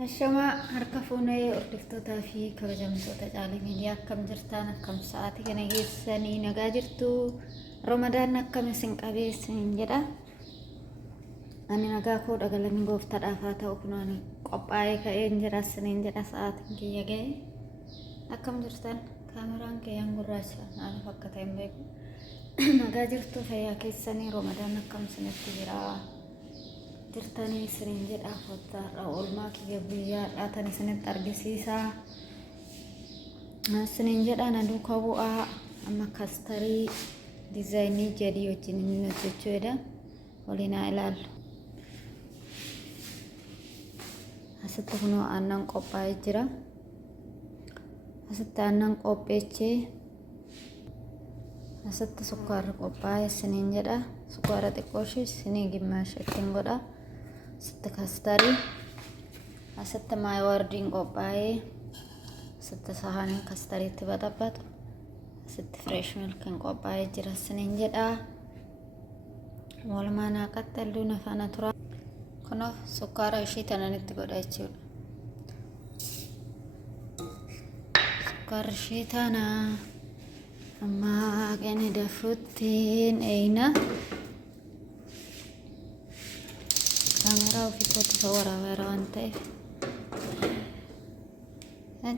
Ashama harka fuunee hordoftootaa fi kabajamtoota caalii miidiyaa akkam jirtan akkam sa'aatii kana geessanii nagaa jirtu Ramadaan akkam isin qabeessin jedha. Ani nagaa koo dhagalamii gooftaadhaaf haa ta'u kunoon qophaa'ee ka'een jira isiniin jedha sa'aatiin kiyya ga'e. Akkam jirtan kaameraan keeyyan gurraacha naaf akka ta'e hin beeku. Nagaa jirtu fayyaa keessanii Ramadaan akkam isinitti jira. Jirtanii isiniin jedha kottaa oolmaa kiyya guyyaadhaa tan isinitti argisiisaa. Isiniin jedha na duukaa bu'aa amma kastarii diizaayinii jedhii wajjin inni hojjechuudha. Waliin haa ilaallu. Asitti kunoo aannan qophaa'ee jira. Asitti aannan qopheechee asitti sukkaarri qophaa'ee isiniin jedha. Sukkaara xiqqoo ishee isinii gimmaasha ittiin godha. Asitti kastarii asitti maayiwardiin qophaa'ee asitti sahaaniin kastariitti baxabbatu asitti fireesh milkiin qophaa'ee jira isiniin jedha. Walumaan haa qaxxalluun afaana tura. Kunuuf sukkaara ishee tanan itti godha jechuudha. Sukkaara ishee tana amma gani dafuttiin eeyna. Kamera ofii kootti waraabara waan ta'eef.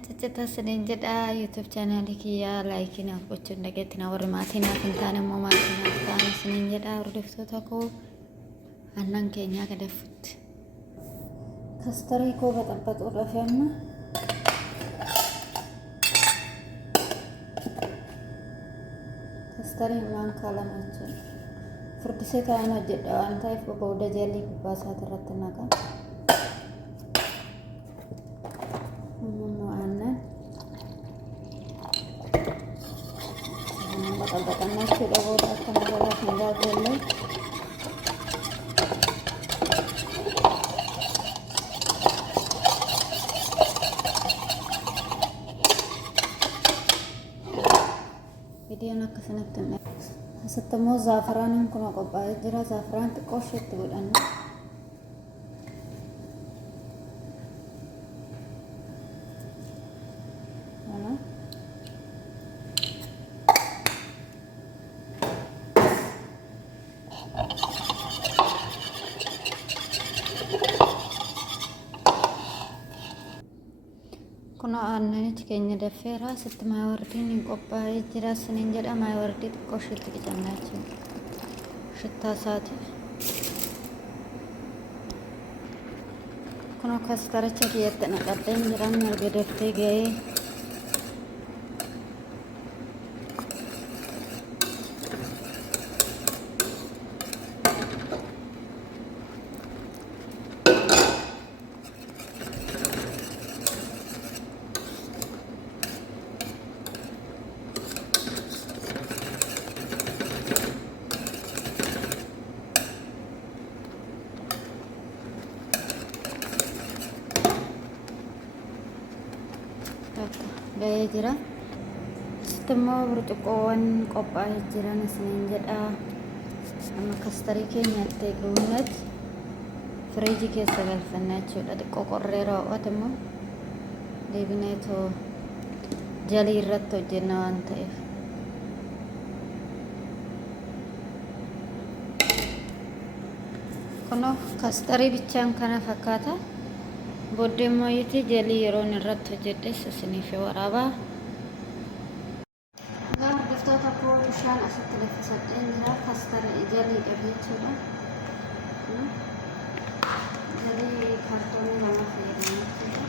Ciccita isiniin jedha YouTube chaanaalii kiyyaa laayikii naaf gochuun dhageetti na warri maatii naaf hin taane immoo maatii naaf ta'an isiniin jedha hordoftoota koo aannan keenyaa gadafutti. Kastarii koo baxabbatuudhaaf amma kastariin waan kaalama jechuudha. Furdisee ta'an hojjedha waan ta'eef booda jalli gubbaa isaati irratti naqa. Immoo aannan baxabbaxannaa jechuudha booda akka magaalaa hin gaagollee. Videoon akkasanatti hin dhaqqabu. Asitti immoo zaafaraan kun qophaa'ee jira. Zaafaraan xiqqoo isheetti godhanna. Kun aannanichi keenya daffeera. Asitti maayiwardiin hin qophaa'ee jira isiniin jedha. Maayibardii xiqqoo isheetti qicannaa jechuudha. Shittaa isaatiif. Kun kastaricha kiyyatti naqadhee jiran erga daftee ga'ee. Ga'ee jira. Asitti immoo burcuqqoowwan qophaa'ee jiran isiniin jedha. Amma kastarii keenyatti eeguunnatti firiijii keessa galfanna jechuudha. Xiqqoo qorree raawwatu immoo deebineetoo jalii irratti hojjenna waan ta'eef. Kunuuf kastarii bichaan kana fakkaata. Booddee immoo jalii yeroon irratti hojjedhes isiniif waraabaa. Hordoftoota koo bishaan asitti laffisadhee jira. Kastarii jalii dhabe jechuudha. Jalii kaartoonii lama fayyadamu jechuudha.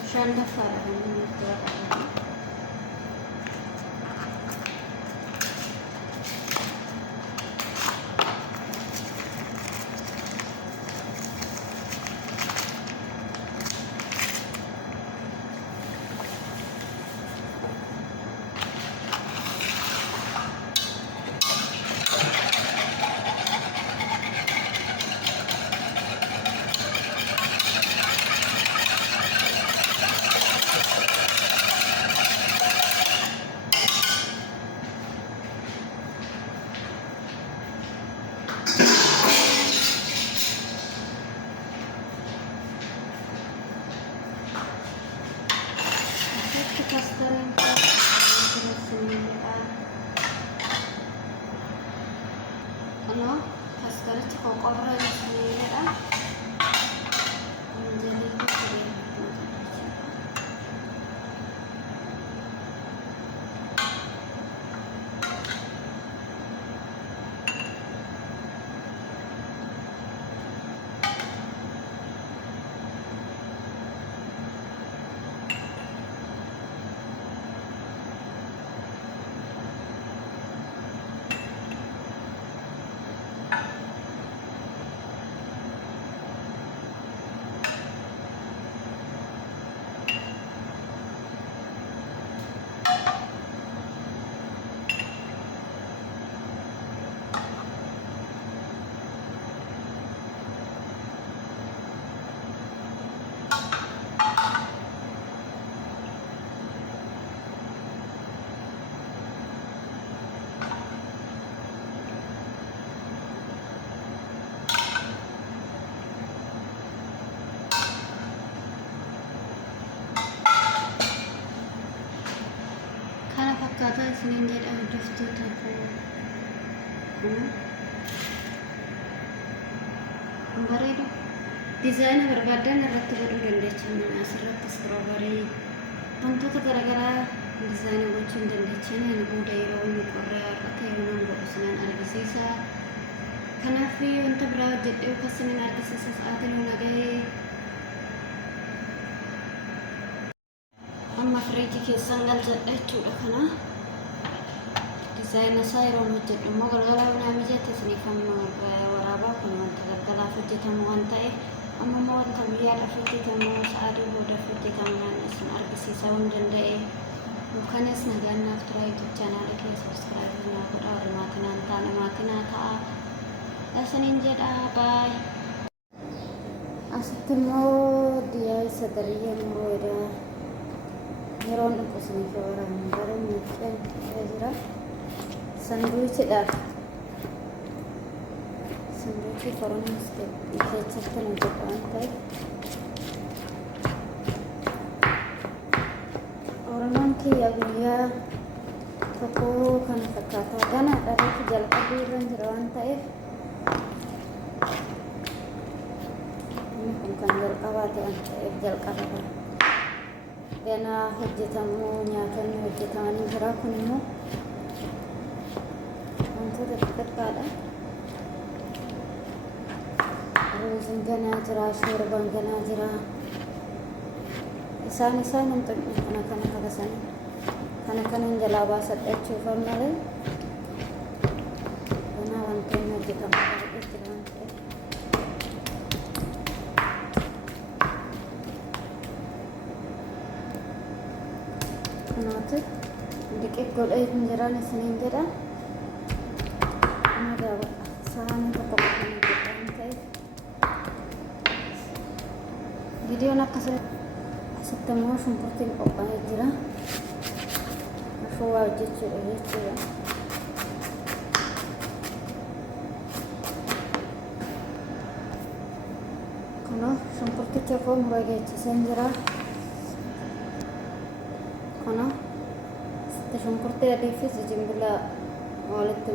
Bishaan daffaadha kan inni itti waraabame. kana fakkaataa isiniin jedha hordoftoota koo bareedu dizaayina barbaadan irratti godhuu dandeechan asirratti istirooberii wantoota garaagaraa dizaayina gochuu dandeechan booda yeroo inni qorraa irratti yeroo godhu isiniin argisiisa. Kanaaf wanta biraa hojjedhee akka isiniin argisiisa sa'aatiin nagahee amma firiijii keessan galchadha jechuudha. Kana dizaayina isaa yeroo hojjedhu immoo galgala bunaa mijate isiniif amma waraabaa kun wanta galgalaaf hojjetamu waan ta'eef amma immoo wanta guyyaadhaaf hojjetamu sa'aatii boodaaf hojjetamu isin argisiisa waan danda'e. Kanas nagaan naaf tura YouTube channel kee subscribe naa godhaa warri maatinaan taane maatinaa ta'a isiniin jedha. Baay asitti immoo diyaa isa dariyyee muroodha yeroon dhufu isiniif waraabni garuu miidhaan jira. Sanduuchidhaaf sanduuchii foronis keessatti nu jedha waan ta'eef oromoon kiyya guyyaa tokko kana fakkaataa gana dhalatti jalqabbii irra jira waan ta'eef inni kun kan jalqabaate waan ta'eef jalqabata gana hojjetamuu nyaatonni hojjetamanii jira. Kun immoo wantoota xixiqqaadha. Ruuziin ganaa jira, shoorban ganaa jira. Isaan hin xumne kana hagasanii kana jalaa baasadha jechuuf malee ganaa wantoonni hojjetamu baay'ee jira waan ta'eef kanaatu diqii godhee hin jiran isiniin jedha. Saani tokko kan jedhan ta'eef viidiyoon akkasuma asitti immoo shunkurtiin qophaa'ee jira. Kafuu waa hojjechuudha jechuudha. Kanaaf shunkurticha koo muree geechiseen jira. Kanaaf asitti shunkurtii adii fi jinjibila walitti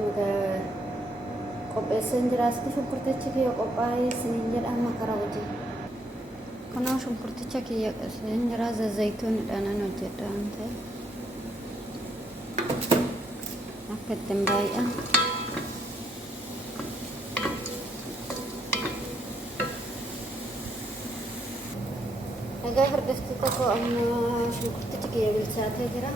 qopheesseen jira. Asitti shunkurtichi kiyya qophaa'ee isiniin jedha amma karaa hojii. Kanaaf shunkurticha kiyya qopheesseen jira. Zayituunidhaan hojjedha waan ta'eef akka ittiin baay'aa egaa hordoftoota koo amma shunkurtichi kiyya bilchaatee jira.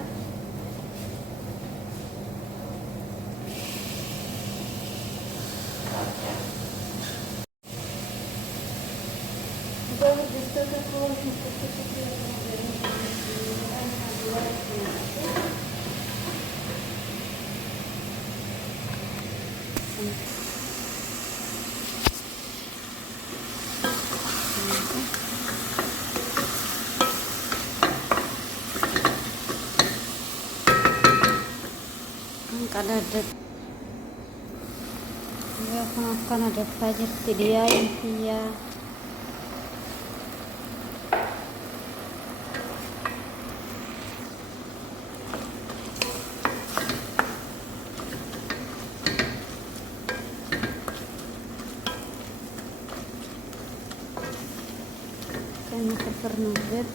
Kadada ya kan ada fajar dia intinya karena pernah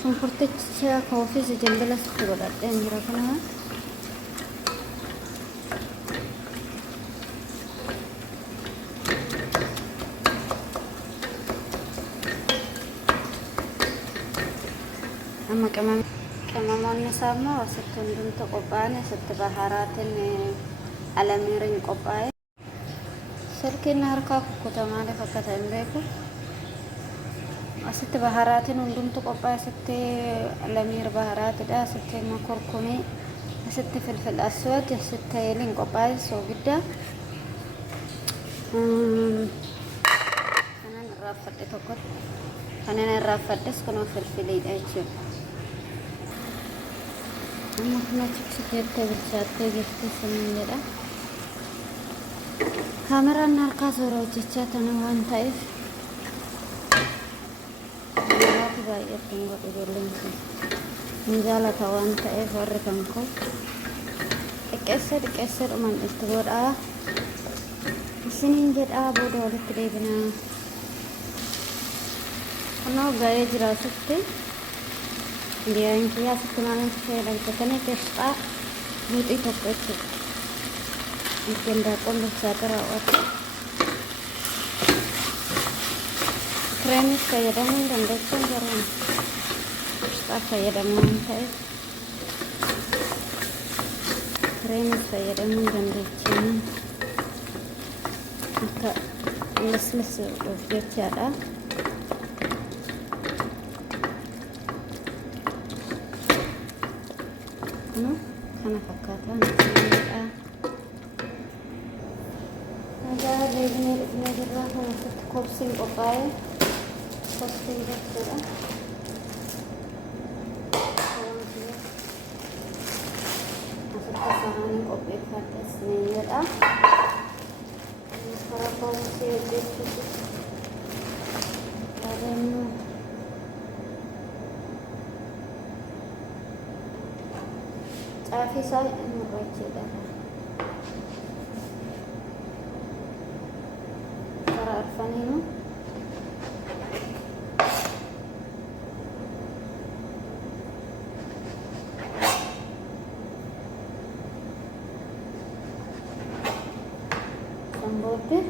shunkurticha koofii jambala sitti godhadheen jira. Kana amma qamamoonni isaa immoo asitti hundumtu qophaa'an asitti baharaatiin alamiiriin qophaa'e. Silkiin harkaa kukkutamaa lafa akka ta'e hin beeku. Asitti baharaatiin hundumtu qophaa'e. Asitti alamiir baharaatidha. Asitti immoo kurkumii, asitti filfil aswad, asitti eeliin qophaa'e soogidda. Kanan irraa fadhe tokkotti kanan irraa fadhes kunoo filfiliidha jechuudha. Amma kun achi jettee bilchaattee jirti siniin jedha. kaameraan harkaa soora hojjechaa tana waan ta'eef kaameraatu baay'eetti hin godhu ijoolleen kun hin jaalata waan ta'eef warri kan koo xiqqeessee dhuman itti godhaa isiniin jedhaa booda walitti deebinaa kunoo ga'ee jira asitti Diyain kia sebenarnya saya dan katanya pesta buat itu kecil. Mungkin dapat bisa terawat. Keren kayak dengan dan desain keren. Pesta kayak dengan saya. Keren kayak dengan dan desain. Maka les udah cara. Kana fakkaatan ada deebinee jirraa kan asitti kobsiin qophaa'e kobsiin jechuudha asitti sahaanii qopheeffadhes ni jedha karaa kobsii hojjechuutu yaadannoo Afisa murracheedha. Karaa arfaniinu kan booddee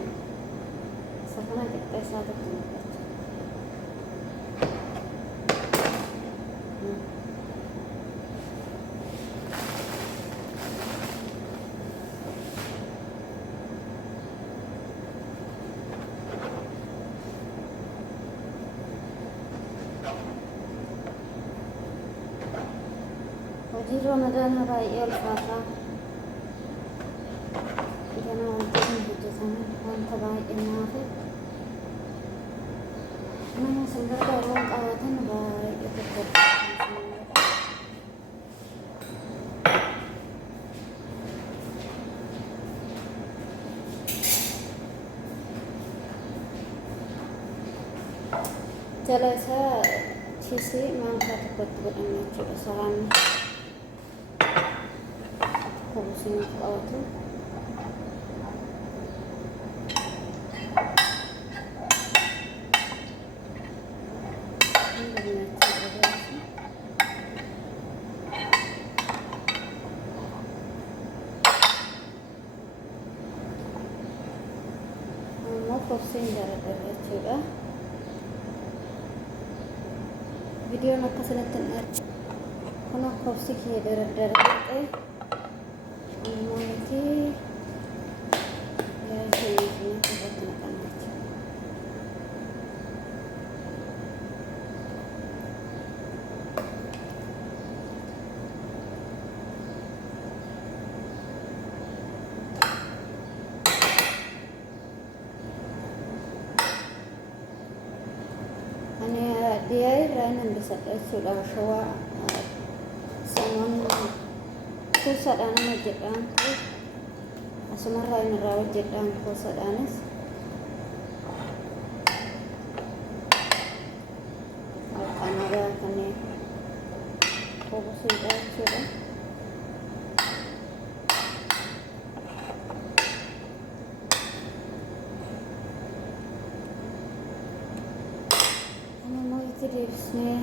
isa kana xiqqeessaa tokko mul'ata. Hojii Ramadaan baay'ee ulfaataa kana wantoonni hojjetaman wanta baay'inaa fi nama isin gargaaruun qabaatan baay'ee tokko jala isaa chiisii maankaa tokkotti godhan jechuudha sahaanni kobsiin qabatu ammoo kobsiin jaaladha jechuudha viidiyoon akkasirratti hin argu kun kobsi kee daraddara Nanti ya sini kita makan aja. Dia rainan bisa sudah showa sama kusadhaan hojjedhaan asumarraa irraa hojjedhaan kusadhaanis qanagaa kanneen kobsuudha jechuudha kan immoo itti deebisnee